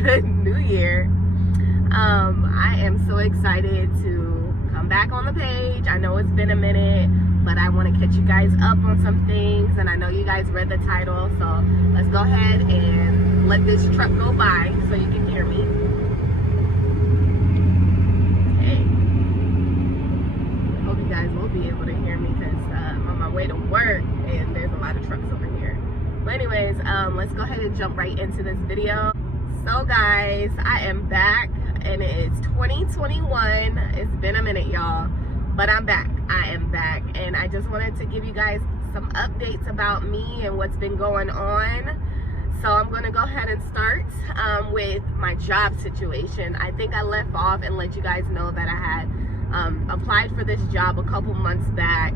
good new year. I am so excited to come back on the page. I know it's been a minute, but I want to catch you guys up on some things, and I know you guys read the title, so let's go ahead and let this truck go by so you can hear me. Okay. I hope you guys will be able to hear me because I'm on my way to work and there's a lot of trucks over here. But anyways, let's go ahead and jump right into this video. So guys, I am back and it's 2021. It's been a minute, y'all, but I'm back. I am back, and I just wanted to give you guys some updates about me and what's been going on. So I'm going to go ahead and start with my job situation. I think I left off and let you guys know that I had applied for this job a couple months back.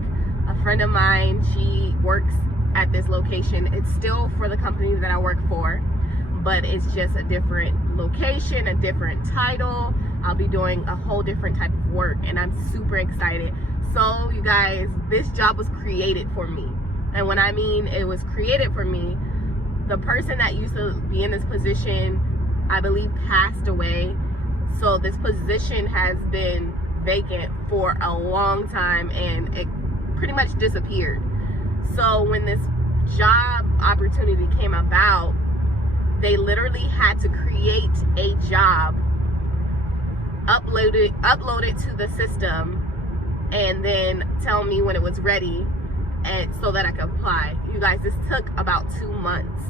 A friend of mine, she works at this location. It's still for the company that I work for, but it's just a different location, a different title. I'll be doing a whole different type of work, and I'm super excited. So you guys, this job was created for me. And when I mean it was created for me, the person that used to be in this position, I believe, passed away. So this position has been vacant for a long time, and it pretty much disappeared. So when this job opportunity came about, they literally had to create a job, upload it to the system, and then tell me when it was ready, and so that I could apply. You guys, this took about 2 months,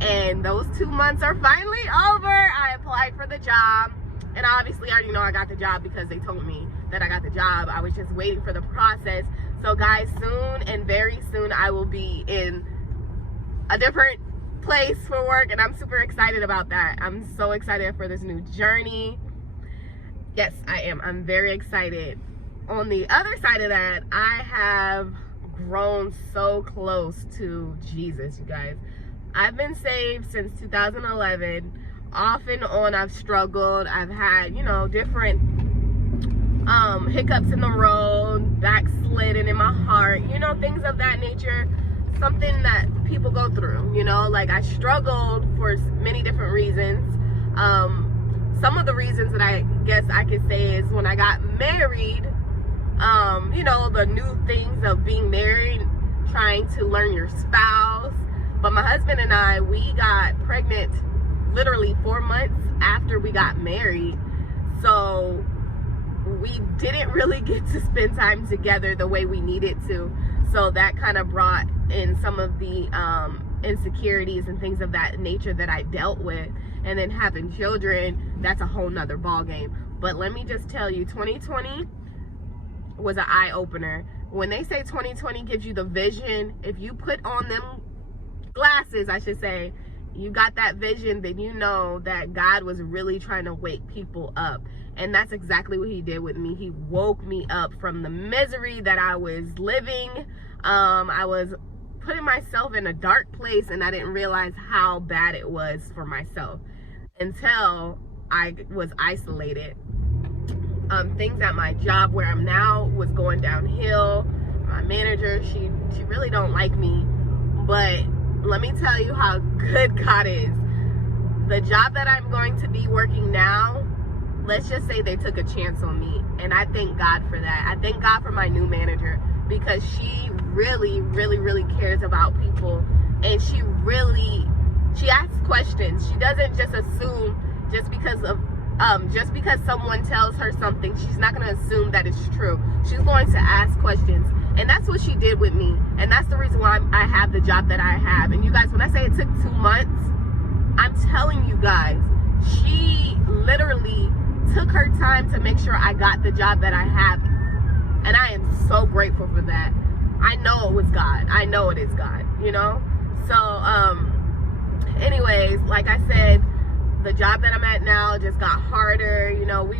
and those 2 months are finally over. I applied for the job, and obviously I already know I got the job because they told me that I got the job. I was just waiting for the process. So guys, soon and very soon I will be in a different place for work, and I'm super excited about that. I'm so excited for this new journey. Yes, I am. I'm very excited. On the other side of that, I have grown so close to Jesus, you guys. I've been saved since 2011. Off and on, I've struggled. I've had, you know, different hiccups in the road, backsliding in my heart, you know, things of that nature. Something that people go through, you know, like I struggled for many different reasons. Some of the reasons that I guess I could say is when I got married, you know, the new things of being married, trying to learn your spouse. But my husband and I, we got pregnant literally 4 months after we got married. So we didn't really get to spend time together the way we needed to. So that kind of brought in some of the insecurities and things of that nature that I dealt with. And then having children, that's a whole nother ball game. But let me just tell you, 2020 was an eye-opener. When they say 2020 gives you the vision, if you put on them glasses, I should say, you got that vision, then you know that God was really trying to wake people up. And that's exactly what he did with me. He woke me up from the misery that I was living. I was putting myself in a dark place, and I didn't realize how bad it was for myself until I was isolated. Things at my job where I'm now was going downhill. My manager, she really don't like me, but let me tell you how good God is. The job that I'm going to be working now, let's just say they took a chance on me, and I thank God for that. I thank God for my new manager, because she really, really, really cares about people, and she asks questions. She doesn't just assume just because someone tells her something. She's not going to assume that it's true. She's going to ask questions, and that's what she did with me, and that's the reason why I have the job that I have. And you guys, when I say it took 2 months, I'm telling you guys, she literally took her time to make sure I got the job that I have, and I am so grateful for that. I know it was God. I know it is God, you know. So anyways, like I said, the job that I'm at now just got harder. You know,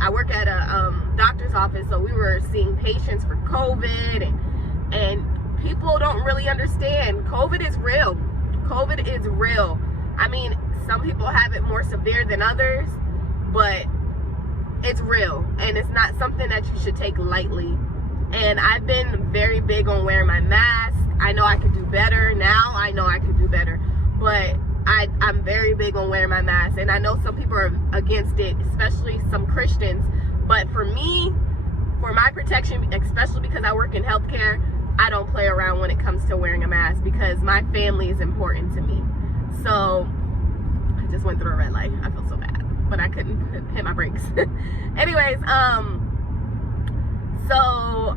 I work at a doctor's office, so we were seeing patients for COVID, and people don't really understand. COVID is real. COVID is real. I mean, some people have it more severe than others, but it's real, and it's not something that you should take lightly. And I've been very big on wearing my mask. I know I could do better. Now I know I could do better, but I'm very big on wearing my mask, and I know some people are against it, especially some Christians, but for me, for my protection, especially because I work in healthcare, I don't play around when it comes to wearing a mask because my family is important to me. So I just went through a red light. I feel so bad, but I couldn't hit my brakes. Anyways, so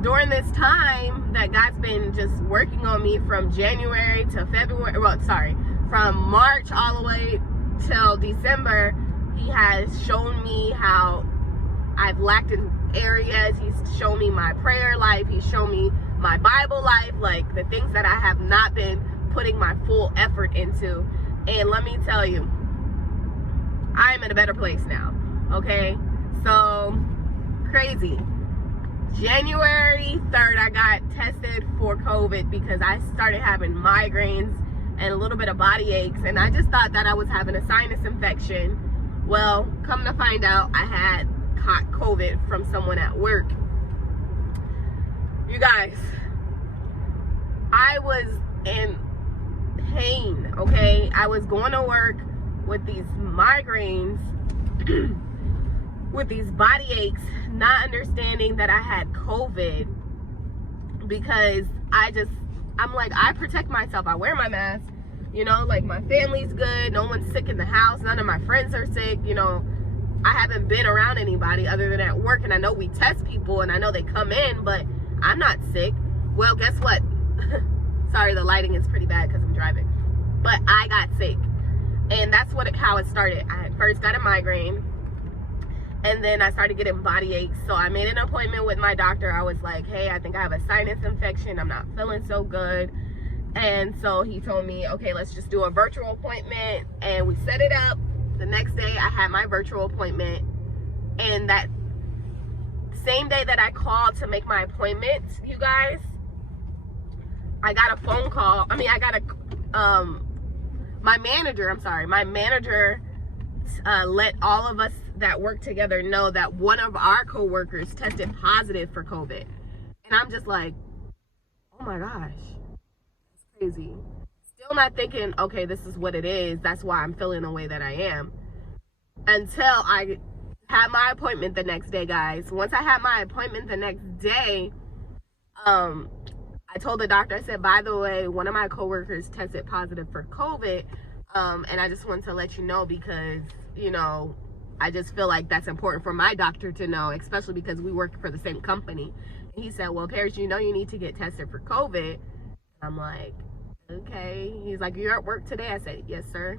during this time that God's been just working on me from January to February, from March all the way till December, he has shown me how I've lacked in areas. He's shown me my prayer life. He's shown me my Bible life, like the things that I have not been putting my full effort into. And let me tell you, I'm in a better place now, okay? So, crazy. January 3rd, I got tested for COVID because I started having migraines and a little bit of body aches, and I just thought that I was having a sinus infection. Well, come to find out, I had caught COVID from someone at work. You guys, I was in pain, okay? I was going to work with these migraines, with these body aches, not understanding that I had COVID, because I'm like, I protect myself. I wear my mask, you know, like my family's good. No one's sick in the house. None of my friends are sick, you know. I haven't been around anybody other than at work, and I know we test people and I know they come in, but I'm not sick. Well, guess what? Sorry, the lighting is pretty bad because I'm driving, but I got sick, and that's how it started. I first got a migraine, and then I started getting body aches. So I made an appointment with my doctor. I was like, hey, I think I have a sinus infection. I'm not feeling so good. And so he told me, okay, let's just do a virtual appointment, and we set it up. The next day I had my virtual appointment, and that same day that I called to make my appointment, you guys, I got a phone call. I mean, I got my manager let all of us that work together know that one of our coworkers tested positive for COVID. And I'm just like, oh my gosh, that's crazy. Still not thinking, okay, this is what it is. That's why I'm feeling the way that I am. Until I had my appointment the next day, guys. Once I had my appointment the next day, I told the doctor, I said, by the way, one of my coworkers tested positive for COVID. And I just wanted to let you know because, you know, I just feel like that's important for my doctor to know, especially because we work for the same company. And he said, well, Paris, you know you need to get tested for COVID. I'm like, okay. He's like, you're at work today? I said, yes, sir.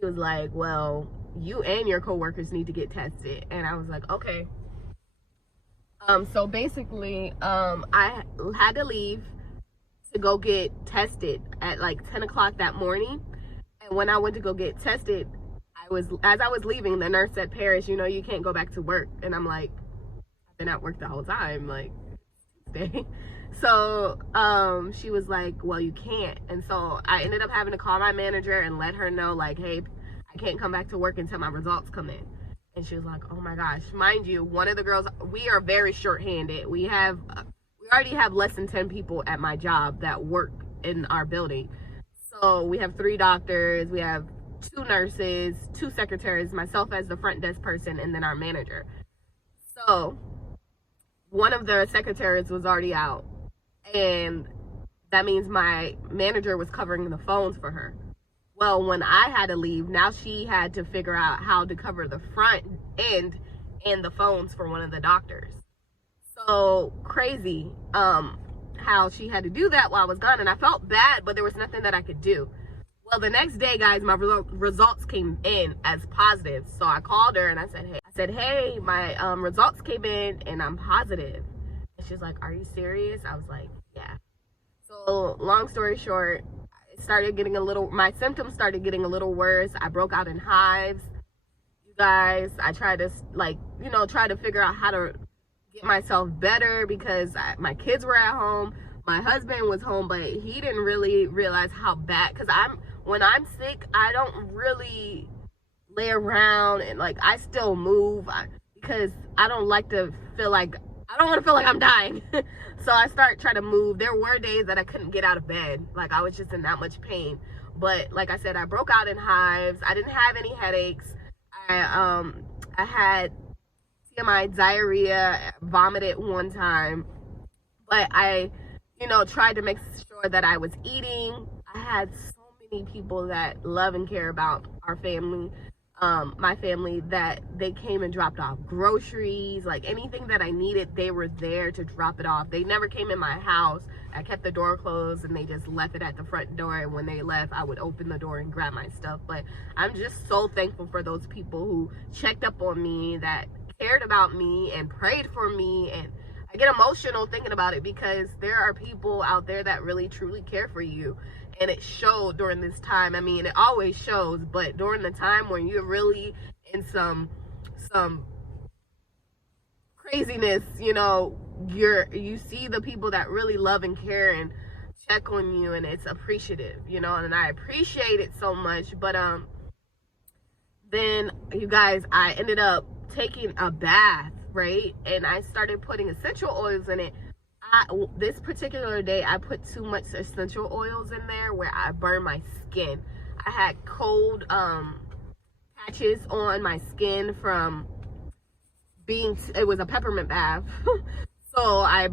He was like, well, you and your coworkers need to get tested. And I was like, okay. So basically, I had to leave to go get tested at like 10 o'clock that morning. And when I went to go get tested, as I was leaving, the nurse said, Paris, you know, you can't go back to work. And I'm like, I've been at work the whole time, like, Tuesday. So she was like, well, you can't. And so I ended up having to call my manager and let her know, like, hey, I can't come back to work until my results come in. And she was like, oh my gosh. Mind you, one of the girls, we are very short-handed. We already have less than 10 people at my job that work in our building. So we have 3 doctors, we have 2 nurses, 2 secretaries, myself as the front desk person, and then our manager. So one of the secretaries was already out, and that means my manager was covering the phones for her. Well, when I had to leave, now she had to figure out how to cover the front end and the phones for one of the doctors. So crazy how she had to do that while I was gone, and I felt bad, but there was nothing that I could do. Well, the next day, guys, my results came in as positive. So I called her and I said, hey, my results came in and I'm positive. And she's like, are you serious? I was like, yeah. So long story short, my symptoms started getting a little worse. I broke out in hives. You guys, I tried to try to figure out how to get myself better because my kids were at home. My husband was home, but he didn't really realize how bad, because when I'm sick, I don't really lay around and like I still move because I don't want to feel like I'm dying. So I start trying to move. There were days that I couldn't get out of bed, like I was just in that much pain. But like I said, I broke out in hives. I didn't have any headaches. I had TMI, diarrhea, vomited one time, but I, tried to make sure that I was eating. I had so many people that love and care about our family, my family, that they came and dropped off groceries, like anything that I needed, they were there to drop it off. They never came in my house. I kept the door closed and they just left it at the front door, and when they left, I would open the door and grab my stuff. But I'm just so thankful for those people who checked up on me, that cared about me and prayed for me. And I get emotional thinking about it, because there are people out there that really truly care for you, and it showed during this time. I mean, it always shows, but during the time when you're really in some craziness, you see the people that really love and care and check on you, and it's appreciative, and I appreciate it so much. But then, you guys, I ended up taking a bath, right? And I started putting essential oils in it. This particular day, I put too much essential oils in there where I burned my skin. I had cold patches on my skin from it was a peppermint bath. So I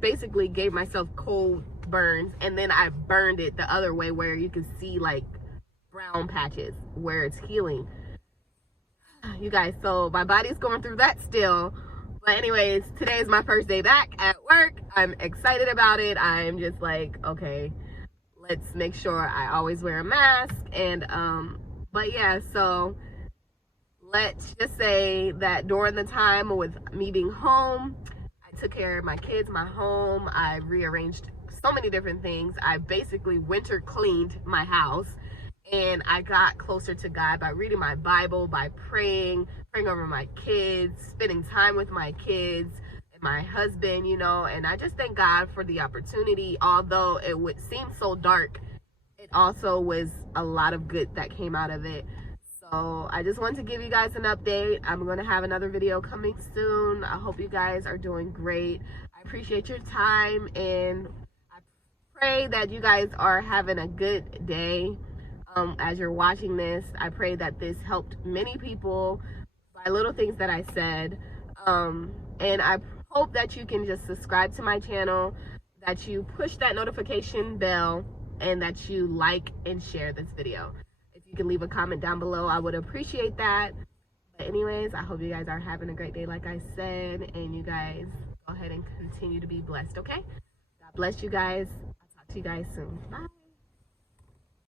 basically gave myself cold burns, and then I burned it the other way where you can see like brown patches where it's healing. You guys, so my body's going through that still. But anyways, today is my first day back at work. I'm excited about it. I'm just like, okay, let's make sure I always wear a mask. And but yeah, so let's just say that during the time with me being home, I took care of my kids, my home. I rearranged so many different things. I basically winter cleaned my house, and I got closer to God by reading my Bible, by praying over my kids, spending time with my kids and my husband, and I just thank God for the opportunity. Although it would seem so dark, it also was a lot of good that came out of it. So I just wanted to give you guys an update. I'm going to have another video coming soon. I hope you guys are doing great. I appreciate your time, and I pray that you guys are having a good day. As you're watching this, I pray that this helped many people by little things that I said. And I hope that you can just subscribe to my channel, that you push that notification bell, and that you like and share this video. If you can leave a comment down below, I would appreciate that. But anyways, I hope you guys are having a great day, like I said, and you guys go ahead and continue to be blessed, okay? God bless you guys. I'll talk to you guys soon. Bye.